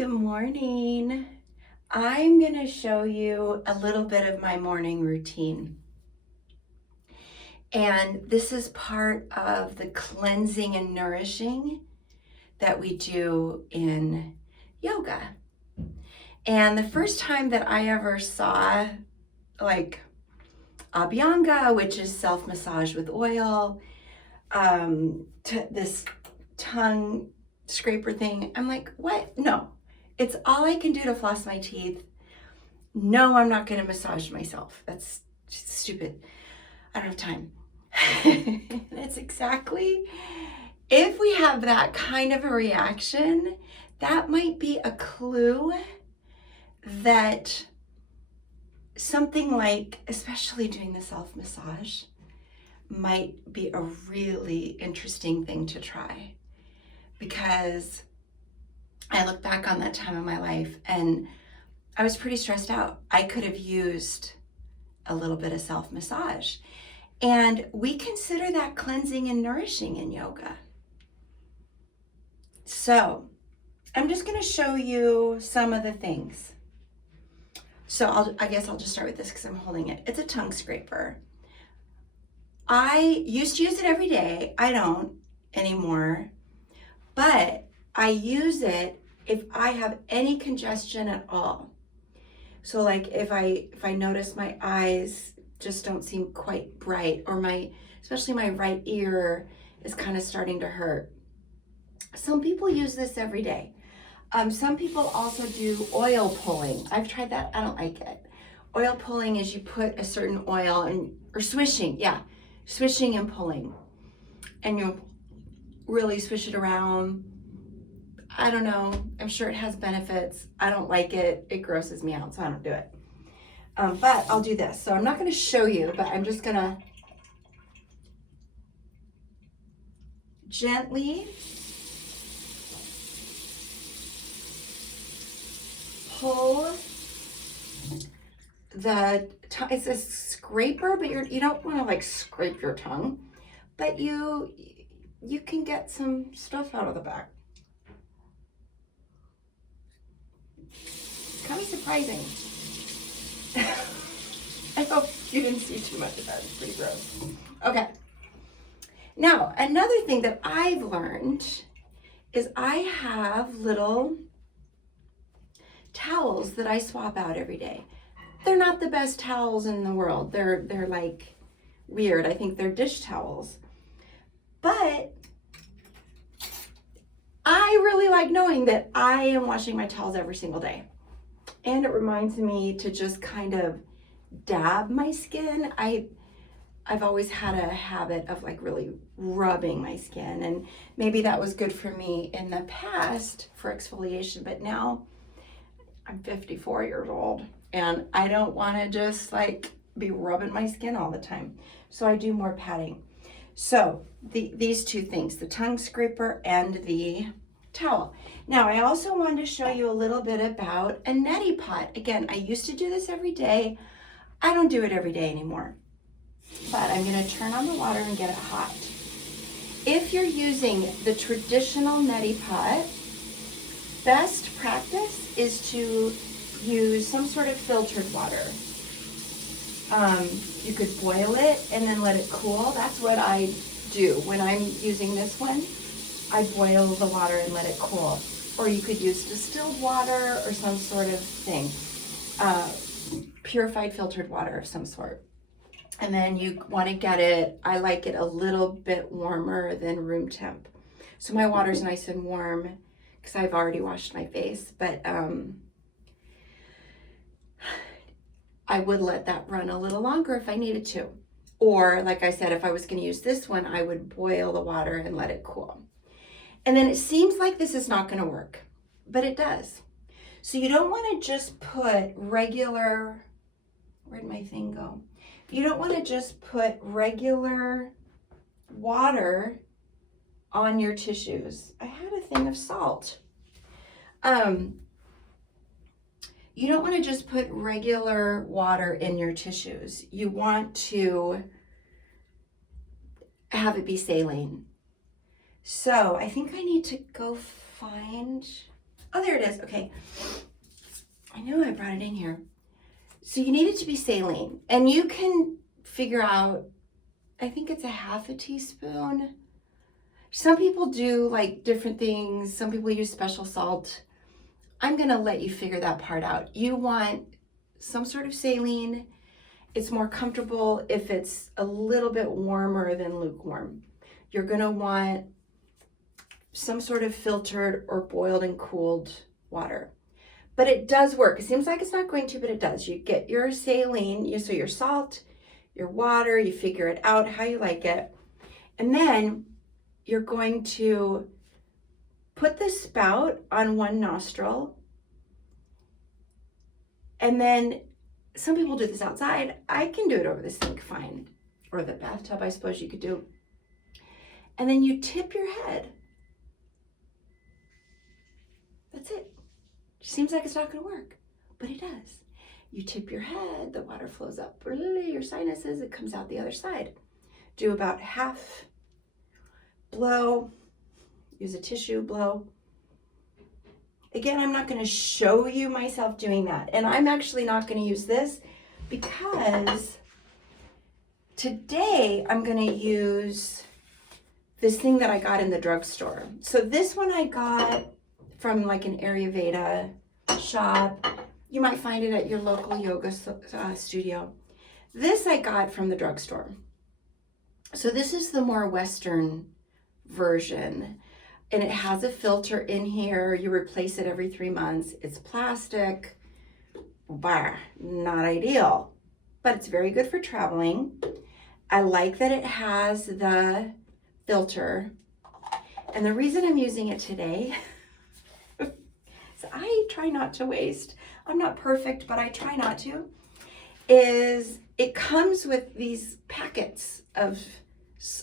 Good morning. I'm going to show you a little bit of my morning routine. And this is part of the cleansing and nourishing that we do in yoga. And the first time that I ever saw like Abhyanga, which is self-massage with oil, this tongue scraper thing, I'm like, what? No. It's all I can do to floss my teeth. No, I'm not going to massage myself. That's just stupid. I don't have time. It's exactly, if we have that kind of a reaction, that might be a clue that something like, especially doing the self-massage, might be a really interesting thing to try. Because I look back on that time in my life and I was pretty stressed out. I could have used a little bit of self-massage. And we consider that cleansing and nourishing in yoga. So I'm just going to show you some of the things. So I guess I'll just start with this because I'm holding it. It's a tongue scraper. I used to use it every day. I don't anymore. But I use it if I have any congestion at all. So like if I notice my eyes just don't seem quite bright, or especially my right ear is kind of starting to hurt. Some people use this every day. Some people also do oil pulling. I've tried that. I don't like it. Oil pulling is you put a certain oil or swishing. Yeah, swishing and pulling. And you really swish it around. I don't know. I'm sure it has benefits. I don't like it. It grosses me out, so I don't do it. But I'll do this. So I'm not going to show you, but I'm just going to gently pull it's a scraper, but you don't want to like scrape your tongue, but you can get some stuff out of the back. Kind of surprising. I hope you didn't see too much of that. It's pretty gross. Okay. Now, another thing that I've learned is I have little towels that I swap out every day. They're not the best towels in the world. They're like weird. I think they're dish towels. But I really like knowing that I am washing my towels every single day. And it reminds me to just kind of dab my skin. I've always had a habit of like really rubbing my skin, and maybe that was good for me in the past for exfoliation, but now I'm 54 years old and I don't want to just like be rubbing my skin all the time. So I do more patting. So these two things, the tongue scraper and the towel. Now I also wanted to show you a little bit about a neti pot. Again, I used to do this every day. I don't do it every day anymore, but I'm going to turn on the water and get it hot. If you're using the traditional neti pot, best practice is to use some sort of filtered water. You could boil it and then let it cool. That's what I do when I'm using this one. I boil the water and let it cool. Or you could use distilled water or some sort of thing. Purified filtered water of some sort. And then you want to get it, I like it a little bit warmer than room temp. So my water's nice and warm because I've already washed my face, but I would let that run a little longer if I needed to. Or like I said, if I was going to use this one, I would boil the water and let it cool. And then it seems like this is not going to work, but it does. So you don't want to just put regular, where'd my thing go? You don't want to just put regular water on your tissues. I had a thing of salt. You don't want to just put regular water in your tissues. You want to have it be saline. So I think I need to go find Oh, there it is. Okay. I know I brought it in here. So you need it to be saline. And you can figure out, I think it's a half a teaspoon. Some people do like different things. Some people use special salt. I'm going to let you figure that part out. You want some sort of saline. It's more comfortable if it's a little bit warmer than lukewarm. You're going to want some sort of filtered or boiled and cooled water. But it does work. It seems like it's not going to, but it does. You get your saline, so your salt, your water, you figure it out how you like it. And then you're going to put the spout on one nostril. And then some people do this outside. I can do it over the sink fine. Or the bathtub, I suppose you could do. And then you tip your head. That's it. Seems like it's not going to work, but it does. You tip your head, the water flows up your sinuses, it comes out the other side. Do about half blow, use a tissue, blow. Again, I'm not going to show you myself doing that, and I'm actually not going to use this because today I'm going to use this thing that I got in the drugstore. So this one I got from like an Ayurveda shop. You might find it at your local yoga studio. This I got from the drugstore. So this is the more Western version. And it has a filter in here. You replace it every 3 months. It's plastic. Bah, not ideal. But it's very good for traveling. I like that it has the filter. And the reason I'm using it today I try not to waste. I'm not perfect, but I try not to. Is it comes with these packets of,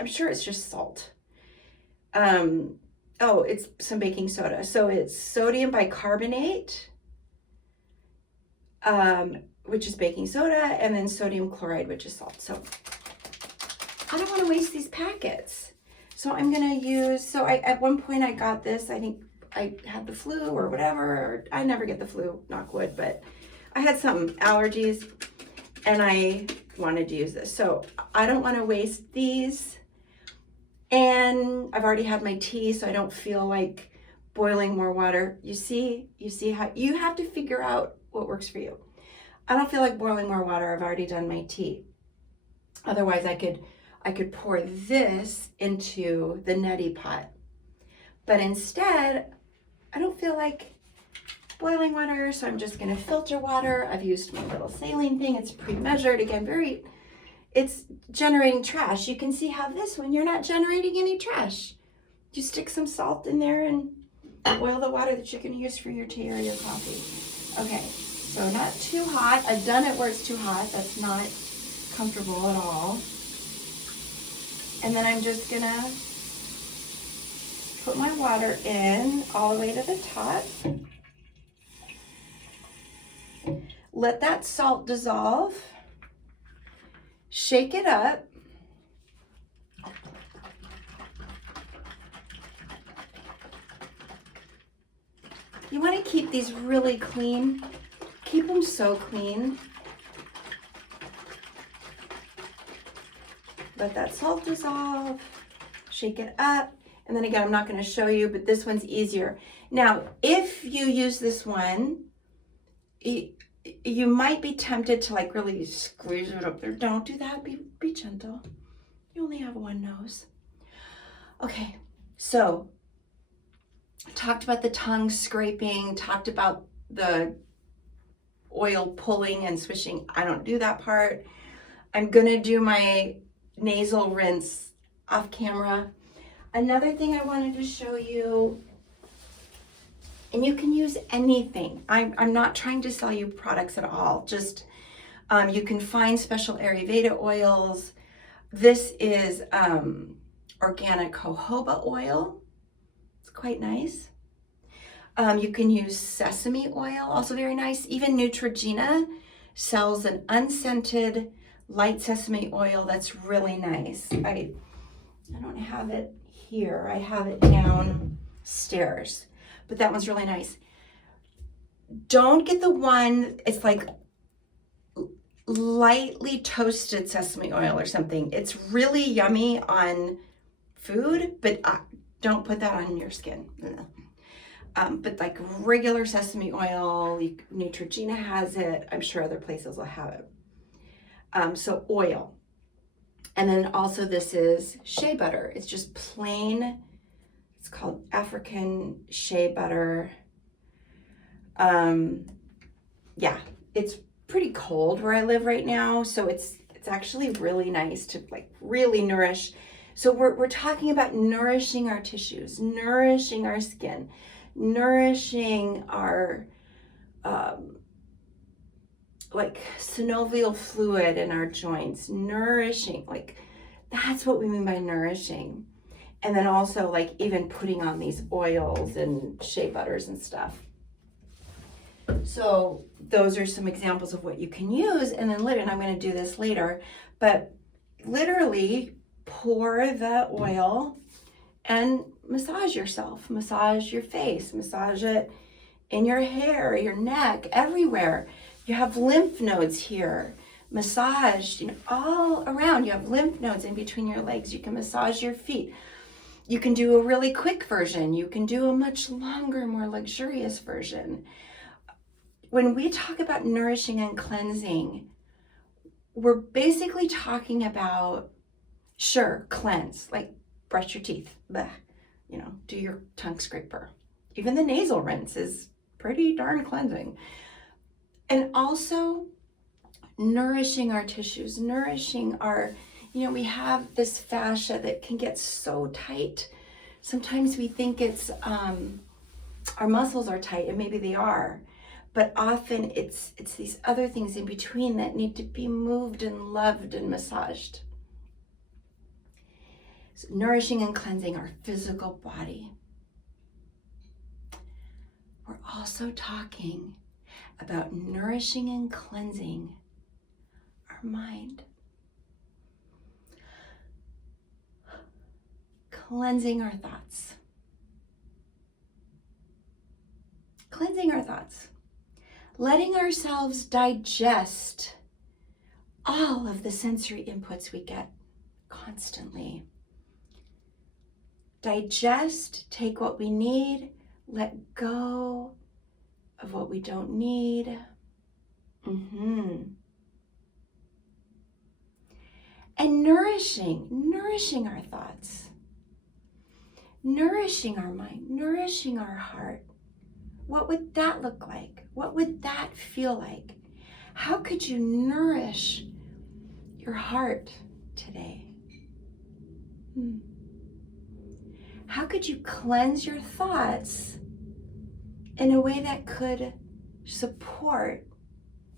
I'm sure it's just salt. Oh, it's some baking soda. So it's sodium bicarbonate, which is baking soda, and then sodium chloride, which is salt. So I don't want to waste these packets. So I'm going to use, so at one point I got this, I think I had the flu or whatever, or I never get the flu, knock wood, but I had some allergies and I wanted to use this. So I don't want to waste these. And I've already had my tea, so I don't feel like boiling more water. You see how you have to figure out what works for you. I don't feel like boiling more water. I've already done my tea. Otherwise I could pour this into the neti pot. But instead, I don't feel like boiling water, so I'm just gonna filter water. I've used my little saline thing. It's pre-measured. Again, it's generating trash. You can see how this one, you're not generating any trash. You stick some salt in there and boil the water that you're gonna use for your tea or your coffee. Okay, so not too hot. I've done it where it's too hot. That's not comfortable at all. And then I'm just gonna put my water in all the way to the top. Let that salt dissolve. Shake it up. You want to keep these really clean. Keep them so clean. Let that salt dissolve. Shake it up. And then again, I'm not going to show you, but this one's easier. Now, if you use this one, you might be tempted to like really squeeze it up there. Don't do that. Be gentle. You only have one nose. Okay, so talked about the tongue scraping, talked about the oil pulling and swishing. I don't do that part. I'm going to do my nasal rinse off camera. Another thing I wanted to show you, and you can use anything. I'm not trying to sell you products at all. Just you can find special Ayurveda oils. This is organic jojoba oil. It's quite nice. You can use sesame oil, also very nice. Even Neutrogena sells an unscented light sesame oil that's really nice. I don't have it here. I have it downstairs, but that one's really nice. Don't get the one, it's like lightly toasted sesame oil or something. It's really yummy on food, but don't put that on your skin. No. But like regular sesame oil, Neutrogena has it. I'm sure other places will have it. So oil. And then also this is shea butter. It's just plain, it's called African shea butter. Yeah, it's pretty cold where I live right now, so it's actually really nice to like really nourish. So we're talking about nourishing our tissues, nourishing our skin, nourishing our like synovial fluid in our joints, nourishing, like that's what we mean by nourishing. And then also like even putting on these oils and shea butters and stuff. So those are some examples of what you can use. And then and I'm going to do this later, but literally pour the oil and massage yourself, massage your face, massage it in your hair, your neck, everywhere. You have lymph nodes here, massaged, all around. You have lymph nodes in between your legs. You can massage your feet. You can do a really quick version. You can do a much longer, more luxurious version. When we talk about nourishing and cleansing, we're basically talking about, sure, cleanse, like brush your teeth, do your tongue scraper. Even the nasal rinse is pretty darn cleansing. And also nourishing our tissues, nourishing our, we have this fascia that can get so tight. Sometimes we think it's, our muscles are tight, and maybe they are. But often it's these other things in between that need to be moved and loved and massaged. So nourishing and cleansing our physical body. We're also talking about nourishing and cleansing our mind. Cleansing our thoughts. Cleansing our thoughts. Letting ourselves digest all of the sensory inputs we get constantly. Digest, take what we need, let go of what we don't need. And nourishing our thoughts, nourishing our mind, nourishing our heart. What would that look like? What would that feel like? How could you nourish your heart today? How could you cleanse your thoughts in a way that could support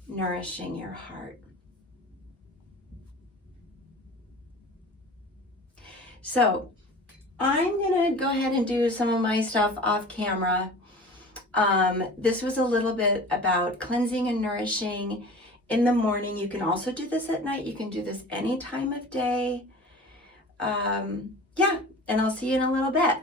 nourishing your heart? So I'm gonna go ahead and do some of my stuff off camera. This was a little bit about cleansing and nourishing in the morning. You can also do this at night. You can do this any time of day. And I'll see you in a little bit.